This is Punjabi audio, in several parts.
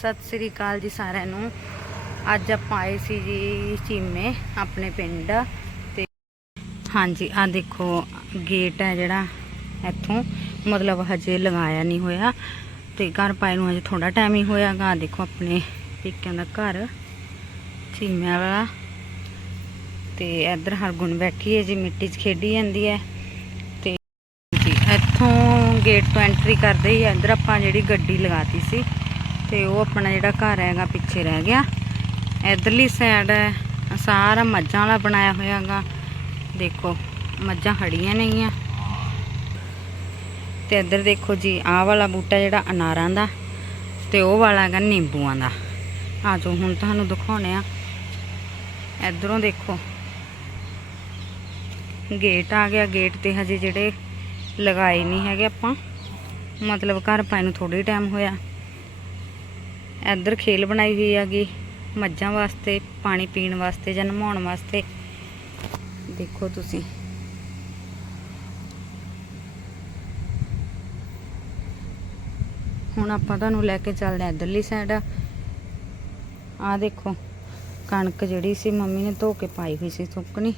ਸਤਿ ਸ੍ਰੀ ਅਕਾਲ ਜੀ ਸਾਰਿਆਂ ਨੂੰ। ਅੱਜ ਆਪਾਂ ਆਏ ਸੀ ਜੀ ਚੀਮੇ, ਆਪਣੇ ਪਿੰਡ ਤੇ ਹਾਂਜੀ ਆ ਦੇਖੋ ਗੇਟ ਹੈ ਜਿਹੜਾ ਇੱਥੋਂ। ਮਤਲਬ ਹਜੇ ਲਗਾਇਆ ਨਹੀਂ ਹੋਇਆ ਤੇ ਘਰ ਪਾਏ ਨੂੰ ਹਜੇ ਥੋੜਾ ਟਾਈਮ ਹੀ ਹੋਇਆਗਾ ਦੇਖੋ ਆਪਣੇ ਪੇਕਿਆਂ ਦਾ ਘਰ, ਚੀਮਿਆਂ ਵਾਲਾ। ਤੇ ਇੱਧਰ ਹਰਗੁਣ ਬੈਠੀ ਹੈ ਜੀ, ਮਿੱਟੀ 'ਚ ਖੇਡੀ ਜਾਂਦੀ ਹੈ। ਤੇ ਜੀ, ਇੱਥੋਂ ਗੇਟ ਤੋਂ ਐਂਟਰੀ ਕਰਦੇ ਹੀ ਇੱਧਰ ਆਪਾਂ ਜਿਹੜੀ ਗੱਡੀ ਲਗਾਤੀ ਸੀ ਤੇ ਉਹ ਆਪਣਾ ਜਿਹੜਾ ਘਰ ਹੈਗਾ ਪਿੱਛੇ ਰਹਿ ਗਿਆ। ਇਧਰਲੀ ਸਾਈਡ ਸਾਰਾ ਮੱਝਾਂ ਵਾਲਾ ਬਣਾਇਆ ਹੋਇਆਗਾ ਦੇਖੋ, ਮੱਝਾਂ ਖੜੀਆਂ ਨੇਗੀਆਂ ਤੇ ਇੱਧਰ ਦੇਖੋ ਜੀ, ਆਹ ਵਾਲਾ ਬੂਟਾ ਜਿਹੜਾ ਅਨਾਰਾਂ ਦਾ ਤੇ ਉਹ ਵਾਲਾ ਹੈਗਾ ਨਿੰਬੂਆਂ ਦਾ। ਆ ਜੋ ਹੁਣ ਤੁਹਾਨੂੰ ਦਿਖਾਉਣੇ ਆ ਇਧਰੋਂ ਦੇਖੋ ਗੇਟ ਆ ਗਿਆ। ਗੇਟ ਤੇ ਹਜੇ ਜਿਹੜੇ ਲਗਾਏ ਨਹੀਂ ਹੈਗੇ ਆਪਾਂ। ਮਤਲਬ ਘਰ ਪਾਏ ਨੂੰ ਥੋੜੀ ਟਾਈਮ ਹੋਇਆ। ਇੱਧਰ ਖੇਲ ਬਣਾਈ ਹੋਈ ਹੈਗੀ, ਮੱਝਾਂ ਵਾਸਤੇ, ਪਾਣੀ ਪੀਣ ਵਾਸਤੇ ਜਾਂ ਨਹਾਉਣ ਵਾਸਤੇ। ਦੇਖੋ ਤੁਸੀਂ। ਹੁਣ ਆਪਾਂ ਤੁਹਾਨੂੰ ਲੈ ਕੇ ਚੱਲਦੇ ਹਾਂ ਇੱਧਰਲੀ ਸਾਈਡ ਆ ਦੇਖੋ, ਕਣਕ ਜਿਹੜੀ ਸੀ ਮੰਮੀ ਨੇ ਧੋ ਕੇ ਪਾਈ ਹੋਈ ਸੀ ਸੁੱਕਣੀ।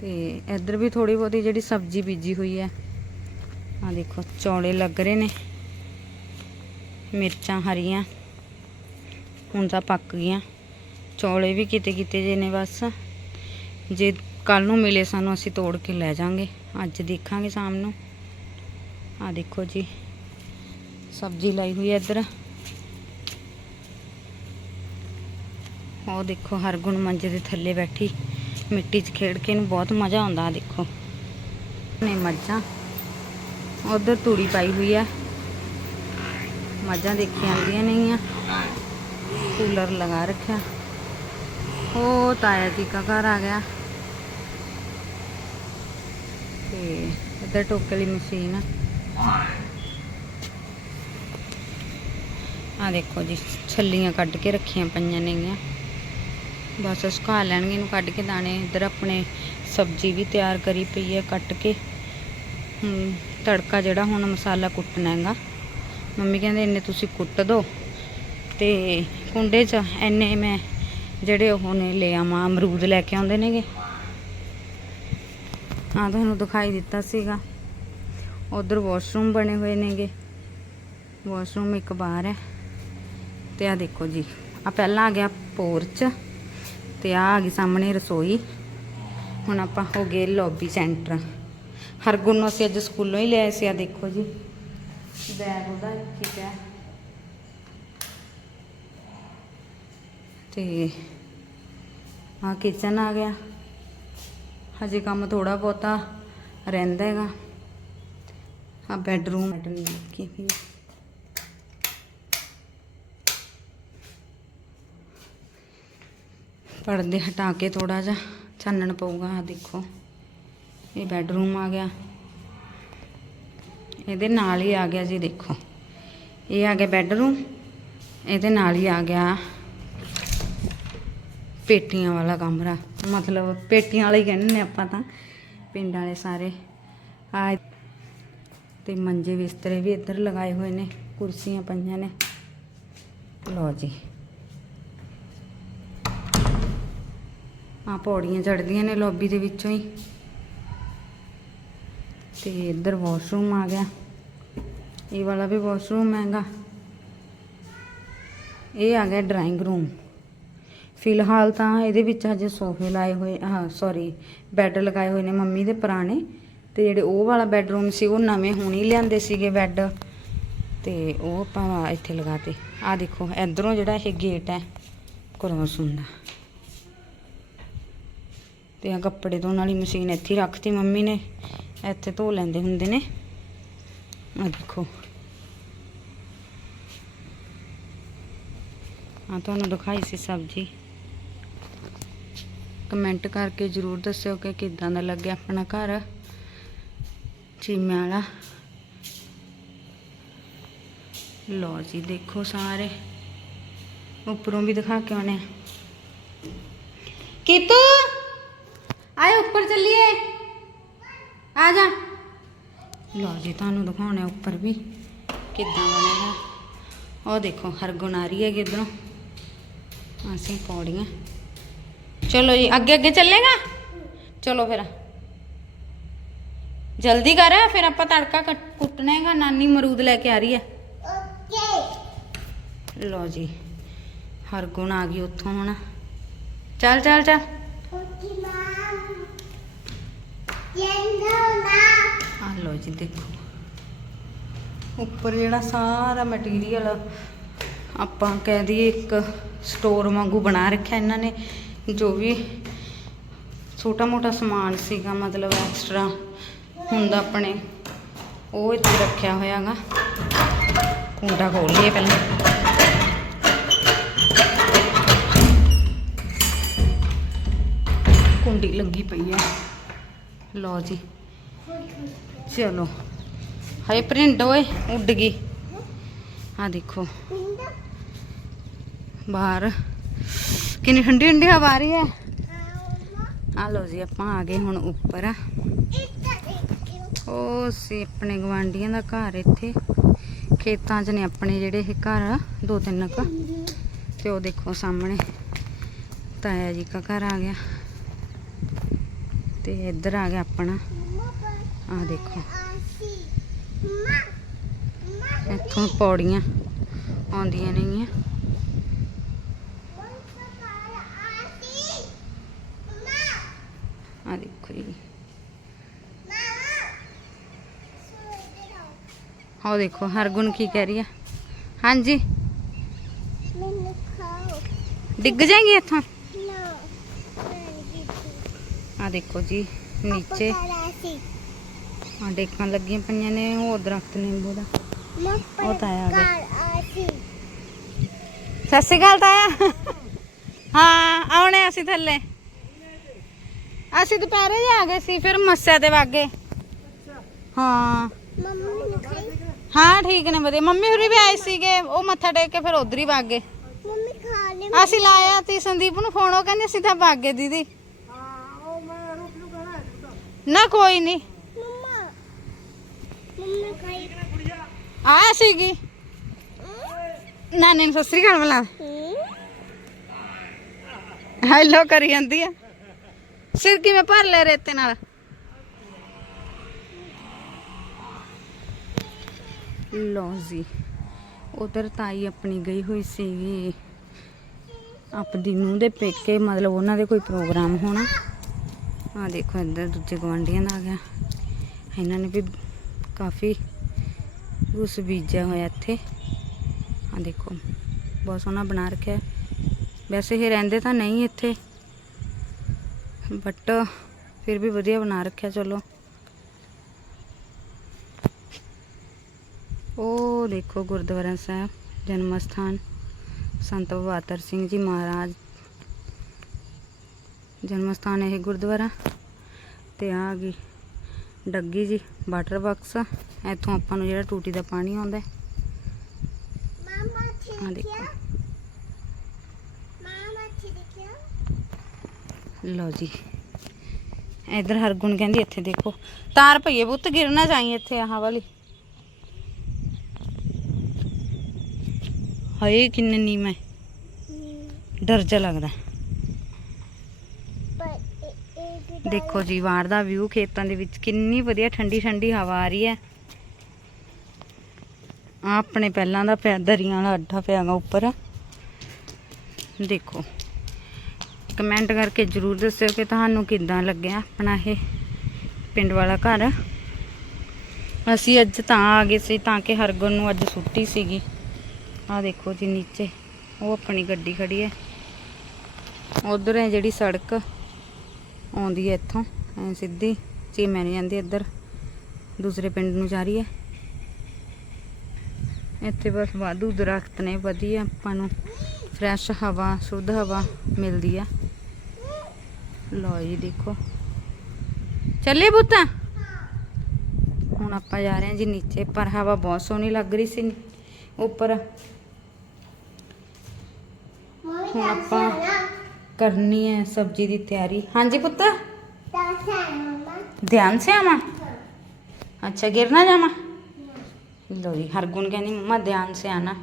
ਤੇ ਇੱਧਰ ਵੀ ਥੋੜੀ ਬਹੁਤੀ ਜਿਹੜੀ ਸਬਜ਼ੀ ਬੀਜੀ ਹੋਈ ਹੈ। ਆ ਦੇਖੋ, ਚੌਲੇ ਲੱਗ ਰਹੇ ਨੇ। ਮਿਰਚਾਂ ਹਰੀਆਂ, ਹੁਣ ਤਾਂ ਪੱਕ ਗਈਆਂ। ਚੌਲੇ ਵੀ ਕਿਤੇ ਕਿਤੇ ਜੇ ਨੇ ਬਸ। ਜੇ ਕੱਲ ਨੂੰ ਮਿਲੇ ਸਾਨੂੰ, ਅਸੀਂ ਤੋੜ ਕੇ ਲੈ ਜਾਾਂਗੇ ਅੱਜ ਦੇਖਾਂਗੇ ਸ਼ਾਮ ਨੂੰ। ਆ ਦੇਖੋ ਜੀ, ਸਬਜ਼ੀ ਲਾਈ ਹੋਈ ਹੈ ਇੱਧਰ। ਉਹ ਦੇਖੋ, ਹਰਗੁਣ ਮੰਜੇ ਦੇ ਥੱਲੇ ਬੈਠੀ, ਮਿੱਟੀ 'ਚ ਖੇਡ ਕੇ ਇਹਨੂੰ ਬਹੁਤ ਮਜ਼ਾ ਆਉਂਦਾ ਦੇਖੋ। ਨੇ ਮੱਝਾਂ, ਉਧਰ ਤੂੜੀ ਪਾਈ ਹੋਈ ਆ। ਮੱਝਾਂ ਦੇਖੀ ਆਉਂਦੀਆਂ ਨੇਗੀਆਂ। ਕੂਲਰ ਲਗਾ ਰੱਖਿਆ। ਉਹ ਤਾਇਆ ਜੀ ਦਾ ਘਰ ਆ ਗਿਆ। ਤੇ ਇੱਧਰ ਟੋਕੇ ਵਾਲੀ ਮਸ਼ੀਨ ਆ। ਆ ਦੇਖੋ ਜੀ ਛੱਲੀਆਂ ਕੱਢ ਕੇ ਰੱਖੀਆਂ ਪਈਆਂ ਨੇਗੀਆਂ। ਬਸ ਸੁਕਾ ਲੈਣਗੇ ਇਹਨੂੰ ਕੱਢ ਕੇ ਦਾਣੇ। ਇੱਧਰ ਆਪਣੇ ਸਬਜ਼ੀ ਵੀ ਤਿਆਰ ਕਰੀ ਪਈ ਹੈ ਕੱਟ ਕੇ। ਹਮ, ਤੜਕਾ ਜਿਹੜਾ ਹੁਣ ਮਸਾਲਾ ਕੁੱਟਣਾ ਹੈਗਾ। ਮੰਮੀ ਕਹਿੰਦੇ ਇੰਨੇ ਤੁਸੀਂ ਕੁੱਟ ਦੋ। ਤੇ ਕੁੰਡੇ 'ਚ ਇੰਨੇ ਮੈਂ ਜਿਹੜੇ ਉਹ ਨੇ ਲੈ ਆਵਾਂ, ਅਮਰੂਦ ਲੈ ਕੇ ਆਉਂਦੇ ਨੇਗੇ। ਆ ਤੁਹਾਨੂੰ ਦਿਖਾਈ ਦਿੱਤਾ ਸੀਗਾ। ਉਧਰ ਵਾਸ਼ਰੂਮ ਬਣੇ ਹੋਏ ਨੇਗੇ। ਵਾਸ਼ਰੂਮ ਇੱਕ ਬਾਹਰ ਹੈ। ਤੇ ਆ ਦੇਖੋ ਜੀ ਆ ਪਹਿਲਾਂ ਆ ਗਿਆ ਪੋਰਚ ਤੇ ਆ ਆ ਗਈ ਸਾਹਮਣੇ ਰਸੋਈ। ਹੁਣ ਆਪਾਂ ਹੋ ਗਏ ਲੌਬੀ ਸੈਂਟਰ ਹਰਗੁਣ ਨੂੰ ਅਸੀਂ ਅੱਜ ਸਕੂਲੋਂ ਹੀ ਲਿਆਏ ਸੀ ਆ ਦੇਖੋ ਜੀ। ਬੈਗ ਉਹਦਾ ਠੀਕ ਹੈ ਤੇ ਆ ਕਿਚਨ ਆ ਗਿਆ। ਹਜੇ ਕੰਮ ਥੋੜਾ ਬਹੁਤਾ ਰਹਿੰਦਾ ਹੈਗਾ। ਆ ਬੈਡਰੂਮ ਕੀ ਵੀ ਪਰਦੇ ਹਟਾ ਕੇ ਥੋੜਾ ਜਿਹਾ ਚਾਨਣ ਪਊਗਾ ਆ ਦੇਖੋ। ਇਹ ਬੈਡਰੂਮ ਆ ਗਿਆ। ਇਹਦੇ ਨਾਲ ਹੀ ਆ ਗਿਆ ਜੀ, ਦੇਖੋ। ਇਹ ਆ ਗਿਆ ਬੈਡਰੂਮ ਇਹਦੇ ਨਾਲ ਹੀ ਆ ਗਿਆ ਪੇਟੀਆਂ ਵਾਲਾ ਕਮਰਾ। ਮਤਲਬ ਪੇਟੀਆਂ ਵਾਲਾ ਹੀ ਕਹਿੰਦੇ ਨੇ ਆਪਾਂ ਤਾਂ, ਪਿੰਡ ਵਾਲੇ ਸਾਰੇ। ਆ ਤੇ ਮੰਜੇ ਬਿਸਤਰੇ ਵੀ ਇੱਧਰ ਲਗਾਏ ਹੋਏ ਨੇ, ਕੁਰਸੀਆਂ ਪਈਆਂ ਨੇ। ਲਓ ਜੀ। ਆ ਪੌੜੀਆਂ ਚੜਦੀਆਂ ਨੇ ਲੌਬੀ ਦੇ ਵਿੱਚੋਂ ਹੀ। ਤੇ ਇੱਧਰ ਵਾਸ਼ਰੂਮ ਆ ਗਿਆ। ਇਹ ਵਾਲਾ ਵੀ ਵਾਸ਼ਰੂਮ ਹੈਗਾ ਇਹ ਆ ਗਿਆ ਡਰਾਇੰਗ ਰੂਮ। ਫਿਲਹਾਲ ਤਾਂ ਇਹਦੇ ਵਿੱਚ ਹਜੇ ਸੋਫੇ ਲਾਏ ਹੋਏ ਹਾਂ ਸੌਰੀ ਬੈੱਡ ਲਗਾਏ ਹੋਏ ਨੇ ਮੰਮੀ ਦੇ ਪੁਰਾਣੇ। ਤੇ ਜਿਹੜੇ ਉਹ ਵਾਲਾ ਬੈੱਡਰੂਮ ਸੀ, ਉਹ ਨਵੇਂ ਹੁਣੀ ਲਿਆਂਦੇ ਸੀਗੇ ਬੈੱਡ। ਤੇ ਉਹ ਆਪਾਂ ਇੱਥੇ ਲਗਾਤੇ। ਆ ਦੇਖੋ, ਇਧਰੋਂ ਜਿਹੜਾ ਇਹ ਗੇਟ ਹੈ ਕ੍ਰੋਸ ਹੁੰਦਾ। ਤੇ ਆ ਕੱਪੜੇ ਧੋਣ ਵਾਲੀ ਮਸ਼ੀਨ ਇੱਥੇ ਹੀ ਰੱਖਤੀ ਮੰਮੀ ਨੇ। ਇੱਥੇ ਧੋ ਲੈਂਦੇ ਹੁੰਦੇ ਨੇ। ਆ ਦੇਖੋ। ਆ ਤੁਹਾਨੂੰ ਦਿਖਾਈ ਸੀ ਸਬਜ਼ੀ। ਕਮੈਂਟ ਕਰਕੇ ਜਰੂਰ ਦੱਸਿਓ ਕਿ ਕਿਦਾਂ ਦਾ ਲੱਗਿਆ ਆਪਣਾ ਘਰ। ਚੀਮੇ ਵਾਲਾ। ਲੋ ਜੀ, ਦੇਖੋ ਸਾਰੇ। ਉੱਪਰੋਂ ਵੀ ਦਿਖਾ ਕੇ ਆਉਣੇ ਆ। ਕੀਤੂ! ਆਏ, ਉੱਪਰ ਚੱਲੀਏ। ਆ ਜਾ। ਲਓ ਜੀ, ਤੁਹਾਨੂੰ ਦਿਖਾਉਣਾ ਉੱਪਰ ਵੀ ਕਿੱਦਾਂ ਬਣੇਗਾ। ਉਹ ਦੇਖੋ, ਹਰਗੁਣ ਆ ਰਹੀ ਹੈ ਕਿਧਰੋਂ ਅਸੀਂ ਪੌੜੀਆਂ। ਚਲੋ ਜੀ, ਅੱਗੇ ਅੱਗੇ ਚੱਲੇਗਾ? ਚਲੋ ਫਿਰ। ਜਲਦੀ ਕਰ, ਫਿਰ ਆਪਾਂ ਤੜਕਾ ਕੱਟ- ਕੁੱਟਣਾ ਹੈਗਾ, ਨਾਨੀ ਮਰੂਦ ਲੈ ਕੇ ਆ ਰਹੀ ਹੈ। ਲਓ ਜੀ, ਹਰਗੁਣ ਆ ਗਈ ਉੱਥੋਂ ਹੁਣ। ਚੱਲ ਚੱਲ ਚੱਲ। ਆ ਲੋ ਜੀ, ਦੇਖੋ। ਉੱਪਰ ਜਿਹੜਾ ਸਾਰਾ ਮਟੀਰੀਅਲ ਆਪਾਂ ਕਹਿ ਦਈਏ ਇੱਕ ਸਟੋਰ ਵਾਂਗੂ ਬਣਾ ਰੱਖਿਆ ਇਹਨਾਂ ਨੇ, ਜੋ ਵੀ ਛੋਟਾ ਮੋਟਾ ਸਮਾਨ ਸੀਗਾ, ਮਤਲਬ ਐਕਸਟਰਾ ਹੁੰਦਾ ਆਪਣੇ, ਉਹ ਇੱਥੇ ਰੱਖਿਆ ਹੋਇਆਗਾ। ਕੁੰਡਾ ਖੋਲ ਲਈਏ ਪਹਿਲਾਂ। ਕੁੰਡੀ ਲੱਗੀ ਪਈ ਆ ਲਓ ਜੀ। ਚਲੋ। ਹਾਏ, ਪ੍ਰਿੰਟ ਓਏ, ਉੱਡ ਗਈ। ਆ ਦੇਖੋ। ਬਾਹਰ। ਕਿੰਨੀ ਠੰਡੀ ਠੰਡੀ ਹਵਾ ਆ ਰਹੀ ਹੈ। ਆ ਲਓ ਜੀ, ਆਪਾਂ ਆ ਗਏ ਹੁਣ ਉੱਪਰ। ਉਹ ਸੀ ਆਪਣੇ ਗਵਾਂਡੀਆਂ ਦਾ ਘਰ ਇੱਥੇ। ਖੇਤਾਂ 'ਚ ਨੇ ਆਪਣੇ ਜਿਹੜੇ ਇਹ ਘਰ, ਦੋ ਤਿੰਨ ਕ। ਤੇ ਉਹ ਦੇਖੋ ਸਾਹਮਣੇ। ਤਾਇਆ ਜੀ ਦਾ ਘਰ ਆ ਗਿਆ। ਤੇ ਇੱਧਰ ਆ ਗਿਆ ਆਪਣਾ। ਆ ਦੇਖੋ। ਇੱਥੋਂ ਪੌੜੀਆਂ ਆਉਂਦੀਆਂ ਨੇਗੀਆਂ। ਆ ਦੇਖੋ ਜੀ। ਆਹ ਦੇਖੋ ਹਰਗੁਣ ਕੀ ਕਹਿ ਰਹੀ ਹੈ ਹਾਂਜੀ। ਮੈਨੂੰ ਖਾਓ। ਡਿੱਗ ਜਾਏਗੀ ਇੱਥੋਂ ਨਾ ਆ ਦੇਖੋ ਜੀ ਨੀਚੇ ਸੀ ਆ ਡੇਕਾਂ ਲੱਗੀਆਂ ਪਈਆਂ ਨੇ ਉਹ ਦਰਖਤ ਨਿੰਬੂ ਦਾ ਮੈਂ ਉਹ ਤਾਂ ਆ ਗਿਆ। ਆ ਸੀ ਸਤਿ ਸ਼੍ਰੀ ਅਕਾਲ ਤਾਇਆ ਹਾਂ ਆਉਣੇ ਅਸੀਂ ਥੱਲੇ ਅਸੀਂ ਦੁਪਹਿਰੇ ਹੀ ਆ ਗਏ ਸੀ ਫਿਰ ਮੱਸਿਆ ਤੇ ਵਾਗੇ ਹਾਂ ਮੰਮੀ ਨੂੰ ਖਾਈ ਹਾਂ ਠੀਕ ਨੇ ਵਧੀਆ ਮੰਮੀ ਹੋਰੀ ਵੀ ਆਏ ਸੀਗੇ ਉਹ ਮੱਥਾ ਟੇਕ ਕੇ ਫਿਰ ਉਧਰ ਹੀ ਵਾਗੇ ਮੰਮੀ ਖਾ ਲੈ ਅਸੀਂ ਲਾਇਆ ਤੀ ਸੰਦੀਪ ਨੂੰ ਫੋਨ ਉਹ ਕਹਿੰਦੀ ਅਸੀਂ ਤਾਂ ਵਾਗੇ ਦੀਦੀ ਨਾ ਕੋਈ ਨਹੀਂ ਮੰਮਾ ਮੰਮੀ ਖਾਈ। ਆ ਸੀਗੀ। ਨਾਨੀ ਨੂੰ ਸਤਿ ਸ਼੍ਰੀ ਅਕਾਲ ਬੁਲਾ। ਹੈਲੋ ਕਰੀ ਜਾਂਦੀ ਆ। ਸਿਰ ਕਿਵੇਂ ਭਰ ਲੈ ਰੇਤੇ ਨਾਲ? ਲੋ ਜੀ ਉਧਰ ਤਾਈ ਆਪਣੀ ਗਈ ਹੋਈ ਸੀਗੀ। ਆਪਦੀ ਨੂੰਹ ਦੇ ਪੇਕੇ ਮਤਲਬ ਉਹਨਾਂ ਦੇ ਕੋਈ ਪ੍ਰੋਗਰਾਮ ਹੋਣਾ। ਆ ਦੇਖੋ ਇੱਧਰ ਦੂਜੇ ਗਵਾਂਢੀਆਂ ਦਾ ਆ ਗਿਆ ਇਹਨਾਂ ਨੇ ਵੀ ਕਾਫੀ ਉਸ ਬੀਜਿਆ ਹੋਇਆ ਇੱਥੇ ਆ ਦੇਖੋ ਬਹੁਤ ਸੋਹਣਾ ਬਣਾ ਰੱਖਿਆ ਹੈ। ਵੈਸੇ ਇਹ ਰਹਿੰਦੇ ਤਾਂ ਨਹੀਂ ਇੱਥੇ ਬਟ ਫਿਰ ਵੀ ਵਧੀਆ ਬਣਾ ਰੱਖਿਆ ਚਲੋ ਉਹ ਦੇਖੋ ਗੁਰਦੁਆਰਾ ਸਾਹਿਬ ਜਨਮ ਸਥਾਨ ਸੰਤ ਬਹਾਦਰ ਸਿੰਘ ਜੀ ਮਹਾਰਾਜ ਜਨਮ ਸਥਾਨ ਇਹ ਗੁਰਦੁਆਰਾ। ਤੇ ਆ ਗਈ ਡੱਗੀ ਜੀ ਵਾਟਰ ਬਾਕਸ। ਇੱਥੋਂ ਆਪਾਂ ਨੂੰ ਜਿਹੜਾ ਟੂਟੀ ਦਾ ਪਾਣੀ ਆਉਂਦਾ ਆ ਠੀਕ ਦੇਖੋ। ਲਓ ਜੀ। ਇਧਰ ਹਰਗੁਣ ਕਹਿੰਦੀ ਇੱਥੇ ਦੇਖੋ। ਤਾਰ ਪਈਏ ਪੁੱਤ ਗਿਰ ਨਾ ਜਾਈ ਇੱਥੇ ਆਹ ਵਾਲੀ। ਹਾਏ ਕਿੰਨੇ ਨੀਮ ਹੈ। ਡਰ ਜਾ ਲੱਗਦਾ ਪਰ ਇਹ ਇਹ ਵੀ ਦੇਖੋ ਜੀ, ਬਾਹਰ ਦਾ ਵਿਊ ਖੇਤਾਂ ਦੇ ਵਿੱਚ ਕਿੰਨੀ ਵਧੀਆ ਠੰਡੀ ਠੰਡੀ ਹਵਾ ਆ ਰਹੀ ਹੈ। ਆ ਆਪਣੇ ਪਹਿਲਾਂ ਦਾ ਪਿਆ, ਦਰੀਆਂ ਵਾਲਾ ਅੱਡਾ ਪਿਆਗਾ ਉੱਪਰ। ਦੇਖੋ ਕਮੈਂਟ ਕਰਕੇ ਜਰੂਰ ਦੱਸਿਓ ਕਿ ਤੁਹਾਨੂੰ ਕਿੱਦਾਂ ਲੱਗਿਆ ਆਪਣਾ ਇਹ ਪਿੰਡ ਵਾਲਾ ਘਰ। ਅਸੀਂ ਅੱਜ ਤਾਂ ਆ ਗਏ ਸੀ ਤਾਂ ਕਿ ਹਰਗੁਣ ਨੂੰ ਅੱਜ ਛੁੱਟੀ ਸੀਗੀ। ਆ ਦੇਖੋ ਜੀ, ਨੀਚੇ ਉਹ ਆਪਣੀ ਗੱਡੀ ਖੜੀ ਹੈ। ਉਧਰ ਹੈ ਜਿਹੜੀ ਸੜਕ। ਆਉਂਦੀ ਹੈ ਇੱਥੋਂ ਸਿੱਧੀ ਚੀਮੇ ਨੂੰ ਜਾਂਦੀ ਇੱਧਰ, ਦੂਸਰੇ ਪਿੰਡ ਨੂੰ ਜਾ ਰਹੀ ਹੈ। ਇੱਥੇ ਬਸ ਵਾਧੂ ਦਰਖਤ ਨੇ, ਵਧੀਆ ਆਪਾਂ ਨੂੰ ਫਰੈਸ਼ ਹਵਾ, ਸ਼ੁੱਧ ਹਵਾ ਮਿਲਦੀ ਆ। ਲਓ ਜੀ, ਦੇਖੋ। ਚੱਲੇ ਪੁੱਤਾਂ ਹੁਣ ਆਪਾਂ ਜਾ ਰਹੇ ਹਾਂ ਜੀ ਨੀਚੇ, ਪਰ ਹਵਾ ਬਹੁਤ ਸੋਹਣੀ ਲੱਗ ਰਹੀ ਸੀ ਉੱਪਰ। ਹੁਣ ਆਪਾਂ ਕਰਨੀ ਹੈ ਸਬਜ਼ੀ ਦੀ ਤਿਆਰੀ ਹਾਂਜੀ ਪੁੱਤ ਦੱਸਾਂ ਮਮਾ ਧਿਆਨ ਸੇ ਆਵਾਂ ਅੱਛਾ गिर ना जामा लो जी हरगुन कहनी मम्मा ध्यान से आना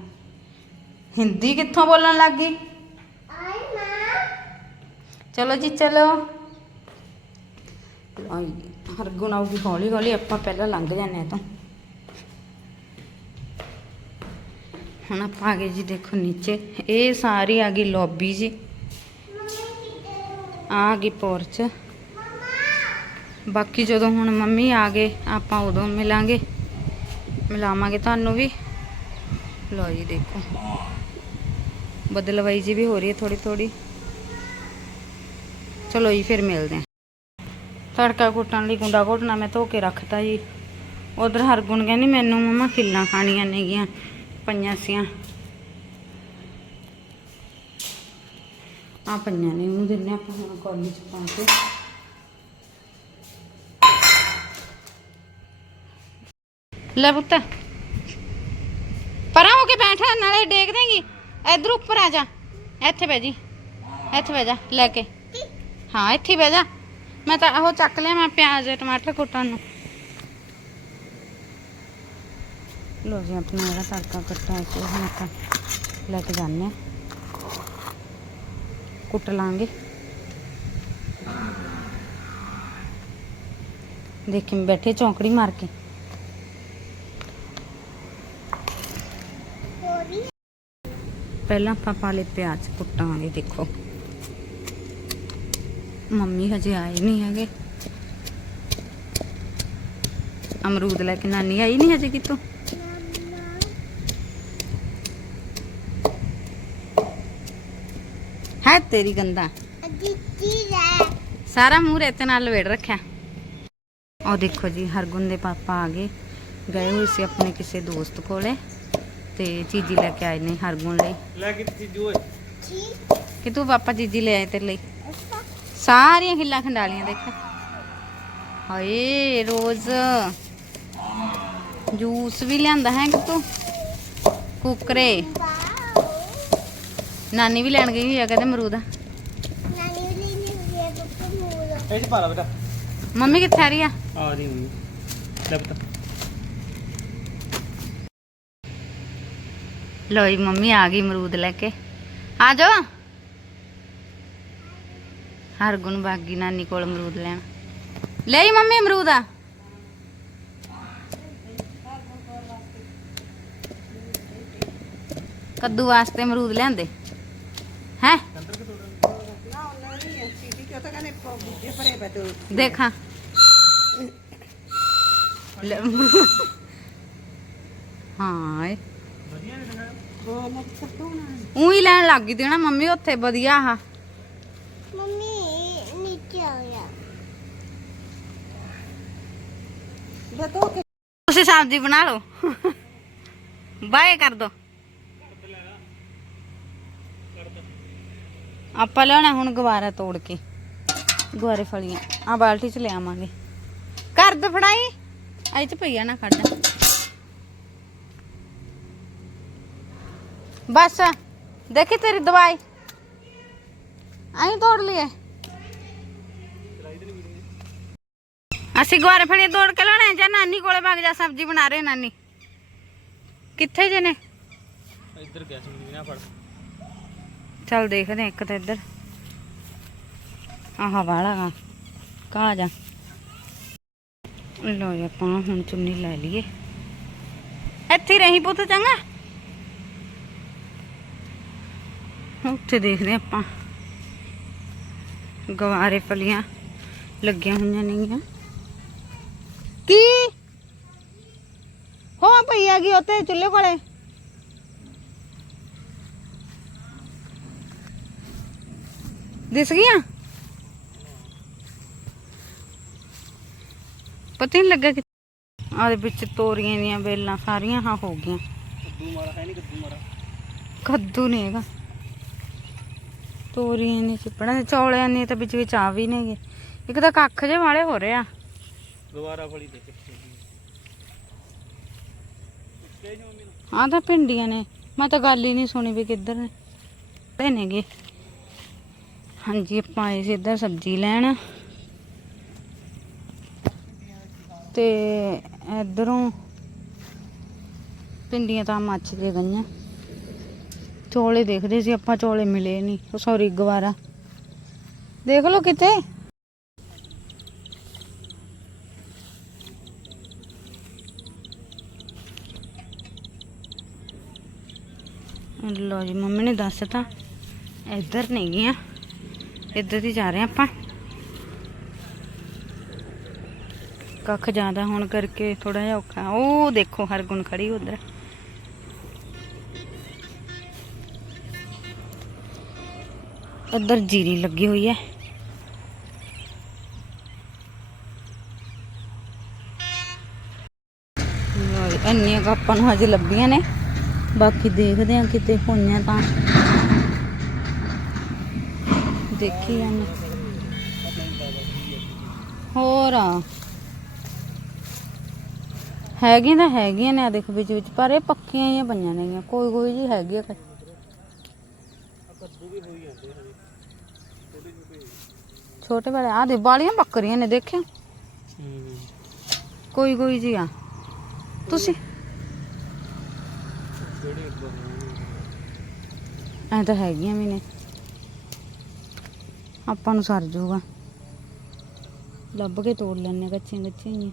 ਹਿੰਦੀ ਕਿੱਥੋਂ ਬੋਲਣ ਲੱਗ ਗਈ ਆਈ ਮਾਂ ਚਲੋ ਜੀ ਚਲੋ ਲਓ ਜੀ ਹਰਗੁਣ ਆਊਗੀ ਹੌਲੀ ਹੌਲੀ ਆਪਾਂ ਪਹਿਲਾਂ ਲੰਘ ਜਾਂਦੇ ਆ ਤਾਂ ਹੁਣ ਆਪਾਂ ਆ ਗਏ ਜੀ ਦੇਖੋ ਨੀਚੇ ਇਹ ਸਾਰੀ ਆ ਗਈ ਪੋਰਚ। ਬਾਕੀ ਜਦੋਂ ਹੁਣ ਮੰਮੀ ਆ ਗਏ, ਆਪਾਂ ਉਦੋਂ ਮਿਲਾਂਗੇ। ਮਿਲਾਵਾਂਗੇ ਤੁਹਾਨੂੰ ਵੀ। ਲਓ ਜੀ, ਦੇਖੋ। ਬਦਲਵਾਈ ਜੀ ਵੀ ਹੋ ਰਹੀ ਹੈ ਥੋੜੀ ਥੋੜੀ ਚਲੋ ਜੀ, ਫਿਰ ਮਿਲਦੇ ਹਾਂ। ਤੜਕਾ ਕੁੱਟਣ ਲਈ ਗੁੰਡਾ ਘੋਟਣਾ ਮੈਂ ਧੋ ਕੇ ਰੱਖਤਾ ਜੀ। ਉਧਰ ਹਰਗੁਣ ਕਹਿੰਦੀ, ਮੈਨੂੰ ਮਮਾ ਖਿੱਲਾਂ ਖਾਣੀਆਂ ਨੇਗੀਆਂ, ਪਈਆਂ ਸੀਆਂ। ਆ ਪਈਆਂ ਨੇ ਉਹਨੂੰ ਦਿੰਨੇ ਆਪਾਂ ਹੁਣ ਕੌਲੀ ਚ ਪਾ ਕੇ। ਲੈ ਪੁੱਤ। ਪਰਾਂ ਹੋ ਕੇ ਬੈਠ, ਨਾਲੇ ਡੇਕ ਦੇਂਗੀ। ਇਧਰ ਉੱਪਰ ਆ ਜਾ। ਇੱਥੇ ਬਹਿ ਜੀ। ਇੱਥੇ ਬਹਿ ਜਾ, ਲੈ ਕੇ। ਹਾਂ, ਇੱਥੇ ਹੀ ਬਹਿ ਜਾ। ਮੈਂ ਤਾਂ ਉਹ ਚੱਕ ਲਿਆ ਮੈਂ ਪਿਆਜ਼, ਟਮਾਟਰ ਕੁੱਟਣ ਨੂੰ। ਲੋ ਜੀ, ਆਪਣਾ ਜਿਹੜਾ ਤੜਕਾ ਕੱਟਿਆ ਸੀ ਹੁਣ ਆਪਾਂ ਲੈ ਕੇ ਜਾਂਦੇ ਹਾਂ। ਕੁੱਟ ਲਾਂਗੇ ਦੇਖੀ ਮੈਂ ਬੈਠੇ ਚੌਂਕੜੀ ਮਾਰ ਕੇ ਹੋਰੀ ਪਹਿਲਾਂ ਆਪਾਂ ਪਾ ਲਏ ਪਿਆਜ਼ ਕੁੱਟਾਂਗੇ ਦੇਖੋ ਮੰਮੀ ਹਜੇ ਆਏ ਨਹੀਂ ਹੈਗੇ ਅਮਰੂਦ ਲੈ ਕੇ ਨਾਨੀ ਆਈ ਨਹੀਂ ਹਜੇ ਕਿਤੋਂ ਤੇਰੀ ਗੰਦਾ। ਸਾਰਾ ਮੂੰਹ ਰੇਤੇ ਨਾਲ ਲਵੇੜ ਰੱਖਿਆ। ਉਹ ਦੇਖੋ ਜੀ ਹਰਗੁਣ ਦੇ ਪਾਪਾ ਆ ਗਏ। ਗਏ ਹੋਏ ਸੀ ਆਪਣੇ ਕਿਸੇ ਦੋਸਤ ਕੋਲੇ ਤੇ ਚੀਜੀ ਲੈ ਕੇ ਆਏ ਨੇ ਹਰਗੁਣ ਲਈ। ਲੈ ਕੇ ਚੀਜੂ ਓਏ। ਕਿ? ਤੂੰ ਪਾਪਾ ਚੀਜੀ ਲੈ ਆਏ ਤੇਰੇ ਲਈ? ਸਾਰੀਆਂ ਖਿੱਲਾਂ ਖੰਡਾਲੀਆਂ ਦੇਖ। ਹਾਏ ਰੋਜ਼। ਜੂਸ ਵੀ ਲਿਆਂਦਾ ਹੈ ਕਿ ਤੂੰ। ਕੁਕਰੇ। ਨਾਨੀ ਵੀ ਲੈਣ ਗਈ ਹੋਈ ਆ ਕਹਿੰਦੇ ਅਮਰੂਦ। ਨਾਨੀ ਲਈ ਨਹੀਂ ਇਹ ਬੱਪੂ ਮੂਲ ਇਹ ਚ ਪਾ ਲਾ ਬੇਟਾ। ਮੰਮੀ ਕਿੱਥੇ ਆ ਰਹੀ ਆ? ਆ ਦੀ ਮੰਮੀ। ਲੈ ਬੇਟਾ। ਲੋ ਜੀ ਮੰਮੀ ਆ ਗਈ ਅਮਰੂਦ ਲੈ ਕੇ। ਆ ਜਾ ਹਰਗੁਣ ਬਾਗੀ ਨਾਨੀ ਕੋਲ ਅਮਰੂਦ ਲੈਣ। ਲੈ ਮੰਮੀ ਅਮਰੂਦ। ਆ ਕੱਦੂ ਵਾਸਤੇ ਅਮਰੂਦ ਲਿਆਂਦੇ ਹੈ ਦੇਖਾਂ। ਲੈ ਅਮਰੂਦ। ਹਾਂ ਏ ਉਹੀ ਲੈਣ ਲੱਗ ਗਈ ਤੇ ਨਾ ਮੰਮੀ ਉੱਥੇ ਵਧੀਆ ਆ। ਮੰਮੀ ਨੀਚੇ ਆ ਗਿਆ ਤੁਸੀਂ ਸਬਜ਼ੀ ਬਣਾ ਲਓ। ਬਾਏ ਕਰ ਦੋ। ਆਪਾਂ ਲੈਣਾ ਹੁਣ ਗਵਾਰਾ ਤੋੜ ਕੇ। ਗਵਾਰੇ ਫਲੀਆਂ। ਆ ਬਾਲਟੀ ਚ ਲੈ ਆਵਾਂਗੇ ਕਰ ਦੋ ਫੜਾਈ ਅਜੇ ਚ ਪਈਆ ਨਾ ਕੱਢ ਬਸ ਦੇਖੀ ਤੇਰੀ ਦਵਾਈ? ਆਈ ਤੋੜ ਲਈਏ। ਅਸੀਂ ਗੁਆਰੇ ਫਲੀਆਂ ਤੋੜ ਕੇ ਲੈਣੇ ਜਾਂ ਨਾਨੀ ਕੋਲੇ ਭੱਗ ਜਾ ਸਬਜ਼ੀ ਬਣਾ ਰਹੇ ਨਾਨੀ। ਕਿੱਥੇ ਜੇ ਨੇ? ਇੱਧਰ ਗਿਆ ਸੀ ਨਾ ਫੜ। ਚੱਲ ਦੇਖਦੇ ਇੱਕ ਤਾਂ ਇੱਧਰ। ਆਹ ਵਾਲਾ ਗਾ। ਕਾ ਜਾ ਲੋ ਜੀ, ਆਪਾਂ ਹੁਣ ਚੁੰਨੀ ਲੈ ਲਈਏ। ਇੱਥੇ ਹੀ ਰਹੀ ਪੁੱਤ, ਚੰਗਾ। ਉੱਥੇ ਦੇਖਦੇ ਹਾਂ ਆਪਾਂ। ਗਵਾਰੇ ਫਲੀਆਂ ਲੱਗੀਆਂ ਹੋਈਆਂ ਨੇਗੀਆਂ। ਕੀ? ਹੋ ਪਈ ਹੈਗੀ ਉੱਤੇ ਚੁੱਲ੍ਹੇ ਕੋਲੇ? ਦਿਸ ਗਈਆਂ? ਪਤਾ ਨਹੀਂ ਲੱਗਾ ਕਿ ਆਦੇ ਵਿੱਚ ਤੋਰੀਆਂ ਦੀਆਂ ਵੇਲਾਂ ਸਾਰੀਆਂ ਹਾਂ ਹੋ ਗਈਆਂ। ਕੱਦੂ ਮਾਰਾ ਹੈ ਨਹੀਂ ਕੱਦੂ ਮਾਰਾ ਕੱਦੂ ਨਹੀਂ ਹੈਗਾ। ਤੋਰੀਆਂ ਨਹੀਂ ਚਿਪੜਾ ਚੌਲਿਆਂ ਨੇ ਤਾਂ ਵਿੱਚ ਵਿੱਚ ਆ ਵੀ ਨੇਗੇ ਇੱਕ ਤਾਂ ਕੱਖ ਜੇ ਵਾਲੇ ਹੋ ਰਹੇ ਆ। ਦੁਬਾਰਾ ਫੜੀ ਦੇ। ਆਹ ਤਾਂ ਭਿੰਡੀਆਂ ਨੇ। ਮੈਂ ਤਾਂ ਗੱਲ ਹੀ ਨਹੀਂ ਸੁਣੀ ਵੀ ਕਿੱਧਰ ਨੇ। ਨੇਗੇ। ਹਾਂਜੀ ਆਪਾਂ ਆਏ ਸੀ ਇੱਧਰ ਸਬਜ਼ੀ ਲੈਣ। ਤੇ ਇਧਰੋਂ ਭਿੰਡੀਆਂ ਤਾਂ ਮੱਚ ਕੇ ਗਈਆਂ। ਚੌਲੇ ਦੇਖਦੇ ਸੀ, ਆਪਾਂ ਚੌਲੇ ਮਿਲੇ ਨਹੀਂ। ਉਹ ਸੌਰੀ ਗਵਾਰਾ ਦੇਖ ਲਓ ਕਿਤੇ ਲੋ ਜੀ, ਮੰਮੀ ਨੇ ਦੱਸਤਾ ਇੱਧਰ ਨਹੀਂ ਗਿਆ ਇੱਧਰ ਹੀ ਜਾ ਰਹੇ ਆਪਾਂ। ਕੱਖ ਜ਼ਿਆਦਾ ਹੋਣ ਕਰਕੇ ਥੋੜਾ ਜਿਹਾ ਔਖਾ। ਉਹ ਦੇਖੋ ਹਰਗੁਣ ਖੜੀ ਉਧਰ। ਉੱਧਰ ਜੀਰੀ ਲੱਗੀ ਹੋਈ ਹੈ। ਲਓ ਜੀ, ਇੰਨੀਆਂ ਕੁ ਆਪਾਂ ਨੂੰ ਹਜੇ ਲੱਭੀਆਂ ਨੇ। ਬਾਕੀ ਦੇਖਦੇ ਆ ਕਿਤੇ ਹੋਈਆਂ ਤਾਂ। ਦੇਖੀ ਜਾਂਦੇ। ਹੋਰ ਆ। ਹੈਗੀਆਂ ਤਾਂ ਹੈਗੀਆਂ ਨੇ ਆ ਦੇਖ ਵਿੱਚ ਵਿੱਚ, ਪਰ ਇਹ ਪੱਕੀਆਂ ਹੀ ਪਈਆਂ ਨੇਗੀਆਂ। ਕੋਈ ਕੋਈ ਜੀ ਹੈਗੀ ਆ ਕੱਚੀ। ਛੋਟੇ ਵਾਲੇ ਆ ਦੇ ਬਾਲੀਆਂ ਬੱਕਰੀਆਂ ਨੇ ਦੇਖਿਆ ਹੂੰ ਕੋਈ ਕੋਈ ਜੀ ਆ। ਤੁਸੀਂ? ਕਿਹੜੇ ਅੱਗੋਂ ਐ ਤਾਂ ਹੈਗੀਆਂ ਵੀ ਨੇ। ਆਪਾਂ ਨੂੰ ਸਰ ਜਾਊਗਾ ਲੱਭ ਕੇ ਤੋੜ ਲੈਣੇ ਕੱਚੀਆਂ ਕੱਚੀਆਂ ਹੀ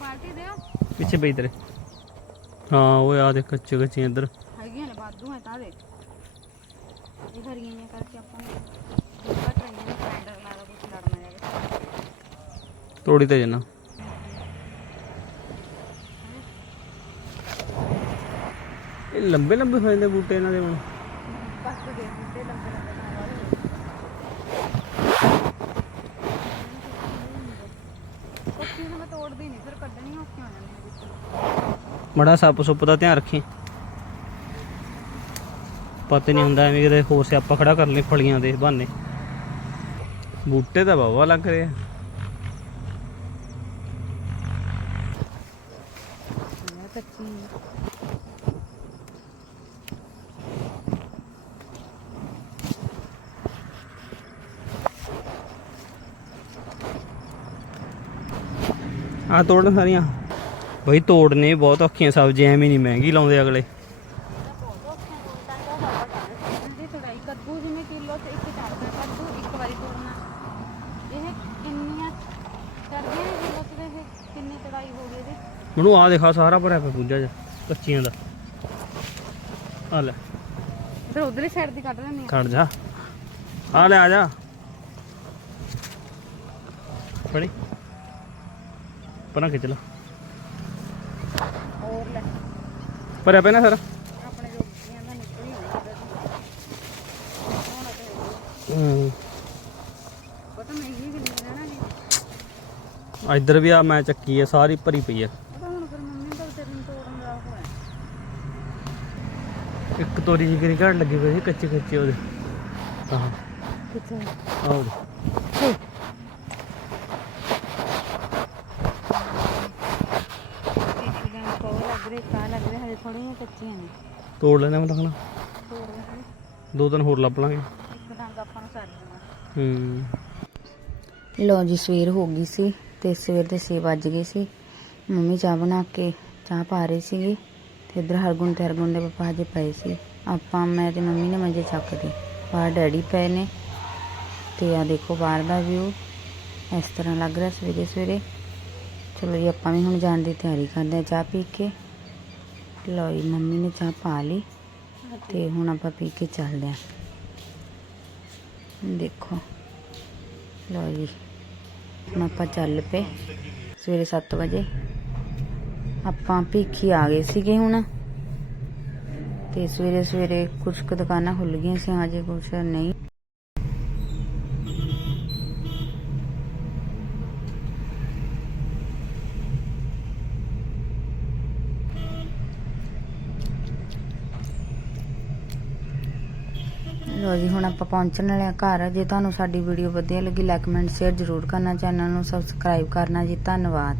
ਬਾਲਟੀ ਦਿਓ ਪਿੱਛੇ ਬਈ ਤੇਰੇ ਹਾਂ ਉਹ ਆ ਦੇ ਕੱਚੇ ਕੱਚੇ ਇੱਧਰ। ਹੈਗੀਆਂ ਨੇ ਬਾਦੂ ਹੈ ਤਾਂ ਦੇ ਇਹ ਹਰੀਆਂ ਜਿਹੀਆਂ ਕਰਕੇ ਆਪਾਂ ਨੂੰ ਘੱਟ ਰਹੀਆਂ ਨੇ ਗ੍ਰਾਈਂਡਰ ਲਾ ਲਓ ਕੁਝ ਲੜਨਾ ਜਾਵੇ ਤੋੜੀ ਤੇ ਜਨਾ। ਇਹ ਲੰਬੇ ਲੰਬੇ ਹੋ ਜਾਂਦੇ ਬੂਟੇ ਇਹਨਾਂ ਦੇ ਹੁਣ। ਬਸ ਦੇ ਬੁੱਢੇ ਲੰਬੇ ਲੰਬੇ ਪੱਕੀ ਨੂੰ। ਮੈਂ ਤੋੜਦੀ ਨਹੀਂ ਫਿਰ ਕੱਢਣੀ ਔਖੀਆਂ ਹੋ ਵਿੱਚ ਮੜਾ ਸੱਪ ਸੁੱਪ ਦਾ ਧਿਆਨ ਰੱਖੀ। ਪਤਾ ਨਹੀਂ ਹੁੰਦਾ ਐਵੇਂ ਕਿਤੇ ਹੋਰ ਸਿਆਪਾ ਖੜਾ ਕਰ ਲਈ ਫਲੀਆਂ ਦੇ ਬਹਾਨੇ। ਬੂਟੇ ਤਾਂ ਬਾਵਾ ਲੱਗ ਰਹੇ ਆ। ਆ ਤੋੜਨ ਸਾਰੀਆਂ। ਬਈ ਤੋੜਨੇ ਬਹੁਤ ਔਖੀਆਂ ਸਬਜ਼ੀਆਂ ਐਵੇਂ ਨਹੀਂ ਮਹਿੰਗੀ ਲਾਉਂਦੇ ਅਗਲੇ। ਕੱਦੂ ਜਿਵੇਂ ਕਿਲੋ ਤੇ ਇੱਕ ਚੜਦਾ ਕੱਦੂ ਇੱਕ ਵਾਰੀ ਤੋੜਨਾ। ਇਹ ਕਿੰਨੀਆਂ ਚੜਦੀਆਂ ਨੇ ਕਿਲੋ ਤੇ ਇਹ? ਕਿੰਨੀ ਚੜਾਈ ਹੋ ਗਈ ਇਹਦੀ? ਮੈਨੂੰ ਆ ਦੇਖਾ ਸਾਰਾ ਭਰਿਆ ਪਿਆ ਪੂਜਾ ਜਾ ਕੱਚੀਆਂ ਦਾ। ਆ ਲੈ। ਫਿਰ ਉਧਰਲੀ ਸਾਈਡ ਦੀ ਕੱਢ ਲੈਣੀ ਖੜ ਜਾ। ਆ ਲੈ ਆ ਜਾ। ਫੜੀ। ਪਰਾਂ ਖਿੱਚ ਲਾ ਹੋਰ ਲੈ ਭਰਿਆ ਪਿਆ ਨਾ ਸਾਰਾ? ਆਪਣੇ ਰੋਟੀਆਂ ਦਾ ਨਿਕਲ ਹੀ। ਨਹੀਂ ਪਤਾ ਮਹਿੰਗੀ ਵੀ ਨਹੀਂ ਰਹਿਣਾ ਜੀ ਇੱਧਰ ਵੀ ਆ, ਮੈਂ ਚੱਕੀ ਆ, ਸਾਰੀ ਭਰੀ ਪਈ ਆ। ਇੱਕ ਤੋਰੀ ਜਿਹੀ ਕਰੀ ਘੜ ਲੱਗੀ ਪਈ ਸੀ ਕੱਚੇ ਕੱਚੇ ਉਹਦੇ। ਹਾਂ ਕਿੱਥੇ ਆਹ ਇੱਕ ਦਿਨ ਹਜੇ ਥੋੜੀਆਂ ਕੱਚੀਆਂ ਨੇ। ਤੋੜ ਲੈਣਾ ਮੈਂ ਤੋੜ ਲੈਣੇ ਦੋ ਦਿਨ ਹੋਰ ਲੱਭ ਲਾਂਗੇ। ਇੱਕ ਡੰਗ ਆਪਾਂ ਨੂੰ ਸਰ ਜਾਣਾ। ਹੂੰ। ਲੋ ਜੀ ਸਵੇਰ ਹੋ ਗਈ ਸੀ ਤੇ ਸਵੇਰ ਦੇ 6 ਵੱਜ ਗਏ ਸੀ। ਮੰਮੀ ਚਾਹ ਬਣਾ ਕੇ ਚਾਹ ਪਾ ਰਹੀ ਸੀਗੀ ਤੇ ਇਧਰ ਹਰਗੁਣ ਤੇ ਹਰਗੁਣ ਦੇ ਪਪਾ ਹਜੇ ਪਏ ਸੀ। ਆਪਾਂ ਮੈਂ ਤੇ ਮੰਮੀ ਨੇ ਮੰਜੇ ਚੱਕਦੇ ਬਾਹਰ ਡੈਡੀ ਪਏ ਨੇ ਤੇ ਆ ਦੇਖੋ ਬਾਹਰ ਦਾ ਵਿਊ ਇਸ ਤਰ੍ਹਾਂ ਲੱਗ ਰਿਹਾ ਸਵੇਰੇ ਸਵੇਰੇ ਚਲੋ ਜੀ ਆਪਾਂ ਵੀ ਹੁਣ ਜਾਣ ਦੀ ਤਿਆਰੀ ਕਰਦੇ ਆ ਚਾਹ ਪੀ ਕੇ। ਲਓ ਜੀ, ਮੰਮੀ ਨੇ ਚਾਹ ਪਾ ਲਈ ਤੇ ਹੁਣ ਆਪਾਂ ਪੀ ਕੇ ਚੱਲਦੇ ਆ ਦੇਖੋ, ਲਓ ਜੀ, ਹੁਣ ਆਪਾਂ ਚੱਲ ਪਏ ਸਵੇਰੇ 7 ਵਜੇ। ਆਪਾਂ ਭੀਖੀ ਆ ਗਏ ਸੀਗੇ ਹੁਣ। ਤੇ ਸਵੇਰੇ ਸਵੇਰੇ ਕੁਝ ਕੁ ਦੁਕਾਨਾਂ ਖੁੱਲ ਗਈਆਂ ਸੀ, ਹਜੇ ਕੁਝ ਨਹੀਂ। ਲੋ ਜੀ, ਹੁਣ ਆਪਾਂ ਪਹੁੰਚਣ ਵਾਲੇ ਆ ਘਰ। ਜੇ ਤੁਹਾਨੂੰ ਸਾਡੀ ਵੀਡੀਓ ਵਧੀਆ ਲੱਗੀ ਲਾਈਕ ਕਮੈਂਟ ਸ਼ੇਅਰ ਜ਼ਰੂਰ ਕਰਨਾ ਚੈਨਲ ਨੂੰ ਸਬਸਕ੍ਰਾਈਬ ਕਰਨਾ ਜੀ। ਧੰਨਵਾਦ।